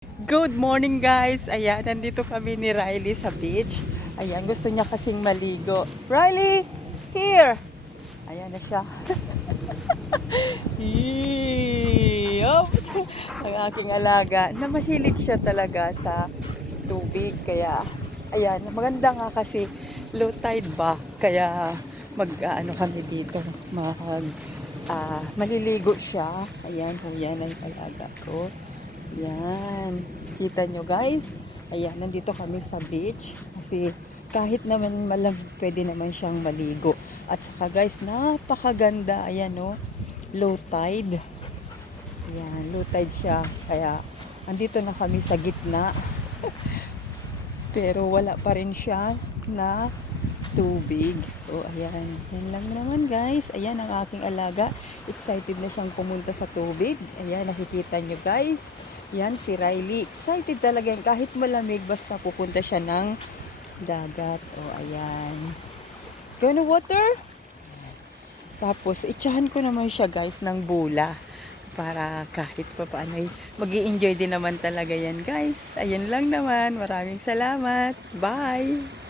Good morning guys! Ayan, nandito kami ni Riley sa beach. Ayan, gusto niya kasing maligo. Riley! Here! Ayan na siya. Oops! Ang aking alaga na mahilig siya talaga sa tubig. Kaya, ayan, maganda nga kasi low tide ba? Kaya mag-ano kami dito. Maliligo siya. Ayan, yan ang alaga ko. Yan. Kita nyo guys. Ayan, nandito kami sa beach. Kasi kahit naman malamig, pwede naman siyang maligo. At saka guys, napakaganda. Ayan no. Low tide. Ayan, low tide siya. Kaya, andito na kami sa gitna. Pero wala pa rin siya na tubig. O, ayan. Yan lang naman guys. Ayan ang aking alaga. Excited na siyang pumunta sa tubig. Ayan, nakikita nyo guys. Yan, si Riley. Excited talaga yan. Kahit malamig, basta pupunta siya ng dagat. O, ayan. Gonna water? Tapos, itsahan ko naman siya guys ng bula. Para kahit pa paano, mag-i-enjoy din naman talaga yan guys. Ayun lang naman. Maraming salamat. Bye!